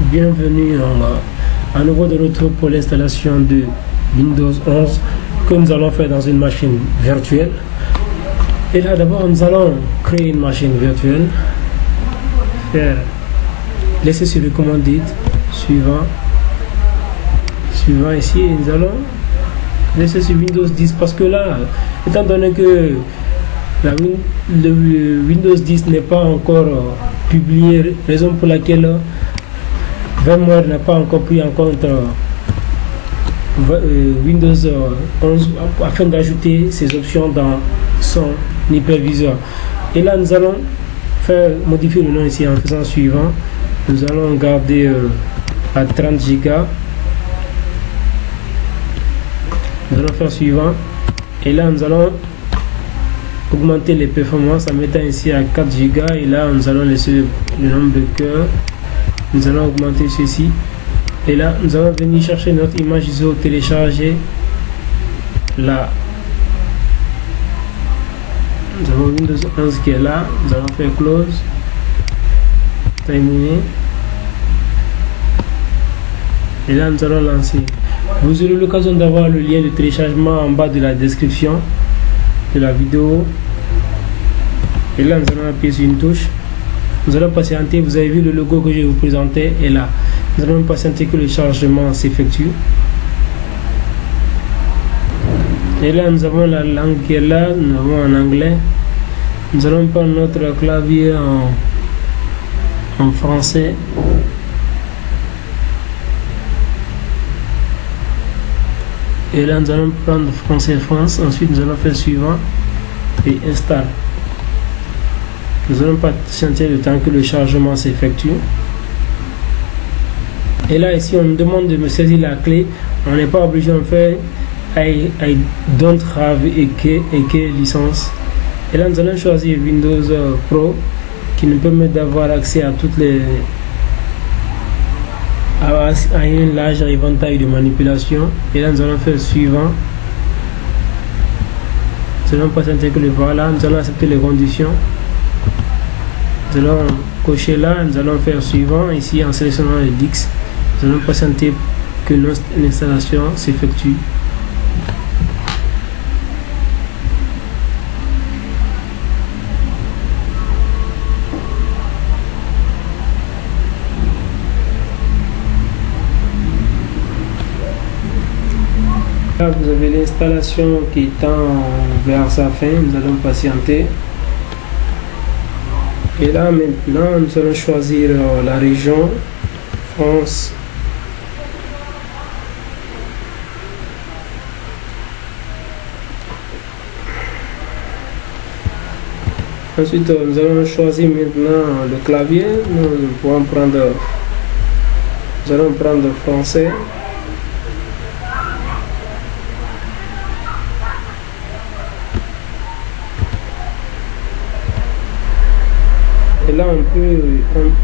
Bienvenue à nouveau de retour pour l'installation de Windows 11 que nous allons faire dans une machine virtuelle. Et là d'abord nous allons créer une machine virtuelle, laisser sur le commandite suivant ici, et nous allons laisser sur Windows 10 parce que là, étant donné que le Windows 10 n'est pas encore publié, raison pour laquelle VMware n'a pas encore pris en compte Windows 11 afin d'ajouter ces options dans son hyperviseur. Et là nous allons modifier le nom ici en faisant suivant. Nous allons garder à 30 Go. Nous allons faire suivant, et là nous allons augmenter les performances en mettant ici à 4 Go, et là nous allons laisser le nombre de cœurs. Nous allons augmenter ceci, et là nous allons venir chercher notre image ISO télécharger là. Nous avons Windows 11 qui est là. Nous allons faire close, terminer, et là nous allons lancer. Vous aurez l'occasion d'avoir le lien de téléchargement en bas de la description de la vidéo. Et là nous allons appuyer sur une touche. Nous allons patienter. Vous avez vu le logo que je vais vous présenter, et là nous allons patienter que le chargement s'effectue. Et là nous avons la langue qui est là. Nous avons en anglais. Nous allons prendre notre clavier en français. Et là nous allons prendre français France. Ensuite nous allons faire suivant et install. Nous allons patienter le temps que le chargement s'effectue. Et là ici on me demande de me saisir la clé. On n'est pas obligé de faire I don't have EK licence. Et là nous allons choisir Windows Pro qui nous permet d'avoir accès à toutes les à un large éventail de manipulation. Et là nous allons faire suivant. Nous allons patienter que le voilà. Nous allons accepter les conditions. Nous allons cocher là. Nous allons faire suivant ici en sélectionnant les DIX. Nous allons patienter que notre installation s'effectue. Là, vous avez l'installation qui tend vers sa fin. Nous allons patienter. Et là maintenant nous allons choisir la région France. Ensuite nous allons choisir maintenant le clavier. Nous allons prendre français. Et là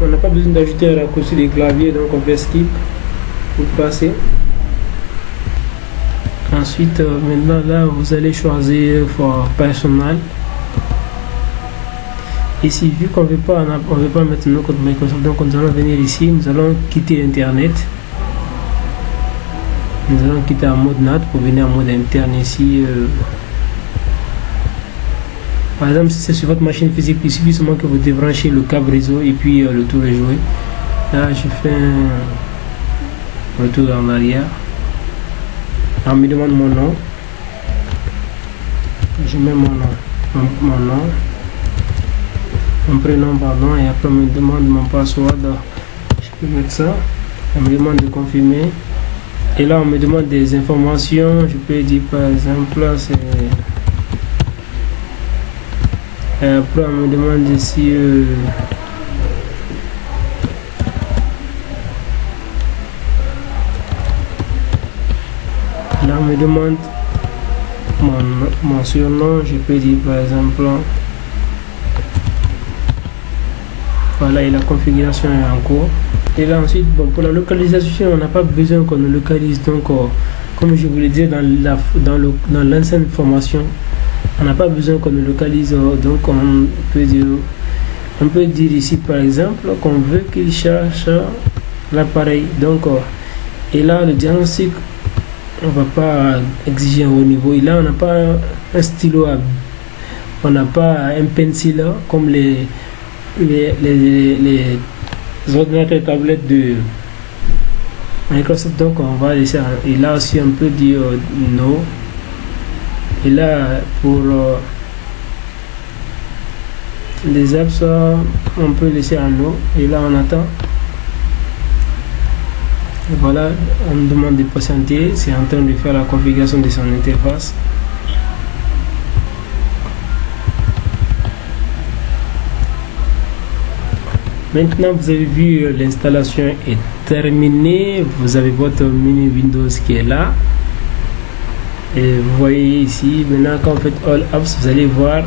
on n'a pas besoin d'ajouter un raccourci des claviers, donc on fait skip pour passer. Ensuite maintenant là vous allez choisir for personal. Ici vu qu'on ne veut pas mettre nos codes Microsoft, donc nous allons venir ici, nous allons quitter internet. Nous allons quitter en mode NAT pour venir en mode interne ici. Par exemple, si c'est sur votre machine physique, il suffit seulement que vous débranchez le câble réseau et puis le tour est joué. Là, je fais un retour en arrière. Là, on me demande mon nom. Je mets mon nom, mon prénom, pardon, et après on me demande mon password. Je peux mettre ça. On me demande de confirmer. Et là, on me demande des informations. Je peux dire par exemple, c'est. Et après on me demande ici là on me demande mon surnom. Je peux dire par exemple voilà, et la configuration est en cours. Et là ensuite bon, pour la localisation on n'a pas besoin qu'on le localise, donc comme je vous l'ai dit dans l'ancienne formation, on n'a pas besoin qu'on le localise, donc on peut dire ici par exemple qu'on veut qu'il cherche l'appareil. Donc, et là, le diagnostic, on va pas exiger un haut niveau. Et là, on n'a pas un stylo, on n'a pas un pencil comme les ordinateurs et tablettes de Microsoft. Donc, on va laisser. Et là aussi, on peut dire no. Et là, pour les apps, on peut laisser un no. Et là, on attend. Et voilà, on me demande de patienter. C'est en train de faire la configuration de son interface. Maintenant, vous avez vu, l'installation est terminée. Vous avez votre menu Windows qui est là. Et vous voyez ici, maintenant quand vous faites All Apps, vous allez voir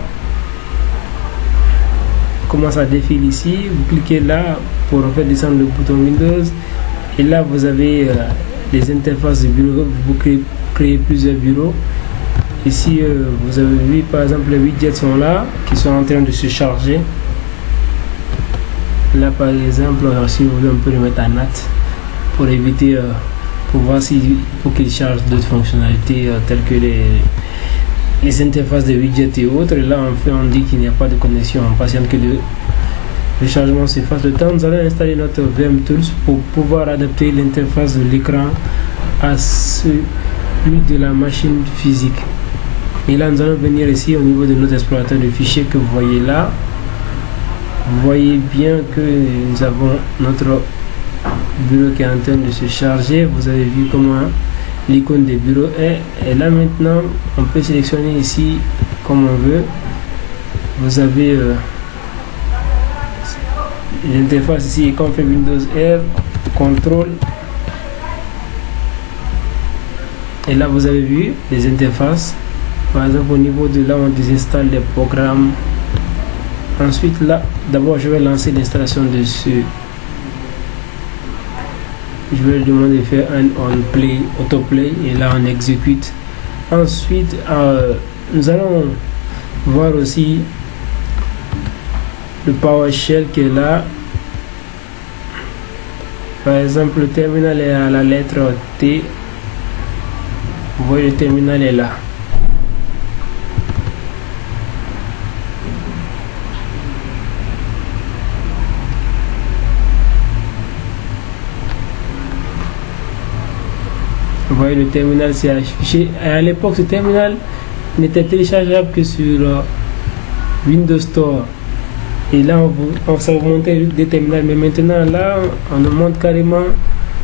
comment ça défile ici. Vous cliquez là pour faire descendre le bouton Windows. Et là, vous avez les interfaces de bureau. Vous créez plusieurs bureaux. Ici, vous avez vu par exemple les widgets sont là, qui sont en train de se charger. Là par exemple, si vous voulez, on peut le mettre à NAT pour éviter, pour voir si, pour qu'il charge d'autres fonctionnalités telles que les interfaces de widgets et autres. Et là on dit qu'il n'y a pas de connexion, on patiente que le chargement se fasse. Le temps, nous allons installer notre VM Tools pour pouvoir adapter l'interface de l'écran à celui de la machine physique. Et là nous allons venir ici au niveau de notre explorateur de fichiers que vous voyez là. Vous voyez bien que nous avons notre bureau qui est en train de se charger. Vous avez vu comment l'icône des bureaux est. Et là maintenant, on peut sélectionner ici comme on veut. Vous avez l'interface ici. Et quand on fait Windows R, contrôle. Et là, vous avez vu les interfaces. Par exemple, au niveau de là, on désinstalle les programmes. Ensuite, là, d'abord, je vais lancer l'installation de ce. Je vais lui demander de faire un on play, autoplay, et là, on exécute. Ensuite, nous allons voir aussi le PowerShell qui est là. Par exemple, le terminal est à la lettre T. Vous voyez, le terminal est là. Vous voyez, le terminal s'est affiché. À l'époque, ce terminal n'était téléchargeable que sur Windows Store. Et là, on s'est remonté des terminals. Mais maintenant, là, on nous montre carrément,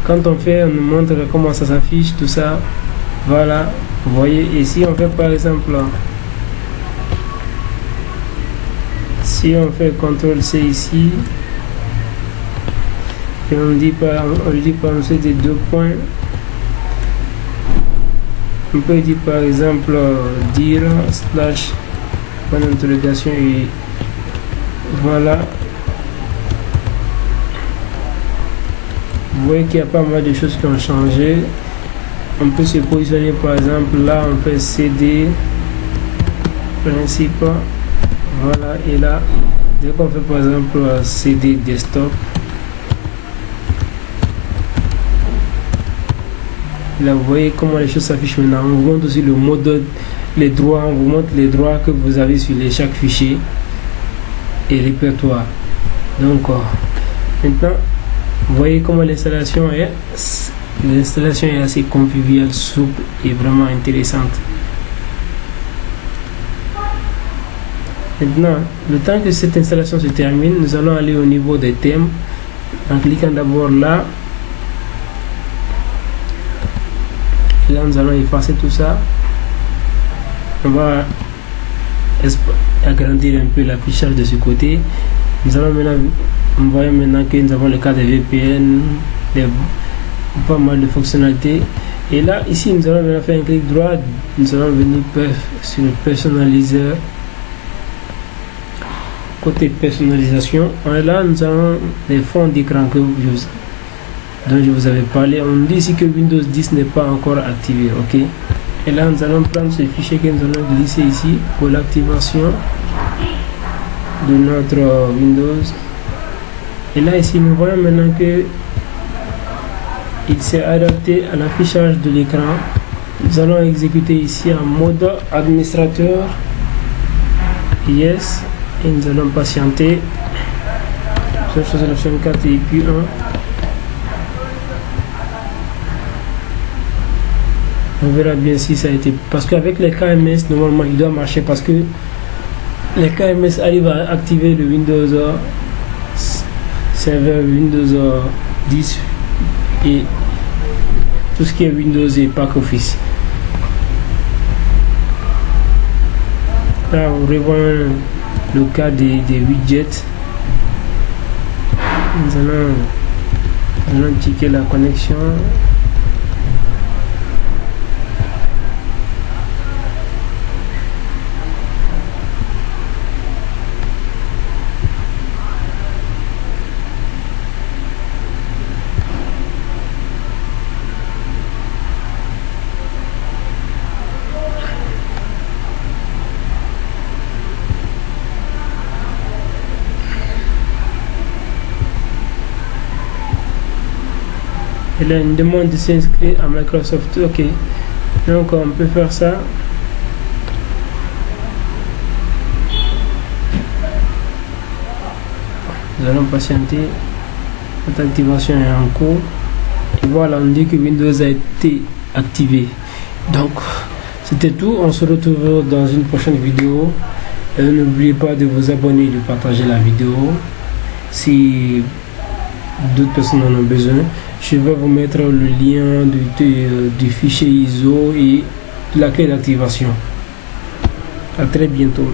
quand on fait, on nous montre comment ça s'affiche, tout ça. Voilà. Vous voyez, ici, on fait par exemple, si on fait CTRL-C ici, et on dit par exemple, des 2 points. On peut dire par exemple dire slash point d'interrogation et voilà. Vous voyez qu'il y a pas mal de choses qui ont changé. On peut se positionner par exemple là, on fait CD principe, voilà, et là dès qu'on fait par exemple CD desktop, là vous voyez comment les choses s'affichent maintenant. On vous montre aussi le mode, les droits, on vous montre les droits que vous avez sur chaque fichier et répertoire. Donc maintenant vous voyez comment l'installation est assez conviviale, souple et vraiment intéressante. Maintenant, le temps que cette installation se termine, nous allons aller au niveau des thèmes en cliquant d'abord là. Et là, nous allons effacer tout ça. On va agrandir un peu l'affichage de ce côté. Nous allons maintenant, on voit maintenant que nous avons le cas des VPN, pas mal de fonctionnalités. Et là, ici, nous allons maintenant faire un clic droit. Nous allons venir sur le personnaliseur. Côté personnalisation, et là, nous avons les fonds d'écran dont je vous avais parlé. On dit ici que Windows 10 n'est pas encore activé, ok. Et là nous allons prendre ce fichier que nous allons glisser ici pour l'activation de notre Windows. Et là ici nous voyons maintenant que il s'est adapté à l'affichage de l'écran. Nous allons exécuter ici en mode administrateur. Yes, et nous allons patienter. Je vais choisir l'option 4 et puis 1. On verra bien si ça a été, parce qu'avec les KMS normalement il doit marcher, parce que les KMS arrivent à activer le Windows Server, Windows 10 et tout ce qui est Windows et Pack Office. Là on revoit le cas des widgets. Nous allons checker la connexion. Il a une demande de s'inscrire à Microsoft. Ok, donc on peut faire ça. Nous allons patienter. Notre activation est en cours. Et voilà, on dit que Windows a été activé. Donc c'était tout. On se retrouve dans une prochaine vidéo. N'oubliez pas de vous abonner et de partager la vidéo si d'autres personnes en ont besoin. Je vais vous mettre le lien du fichier ISO et la clé d'activation. À très bientôt.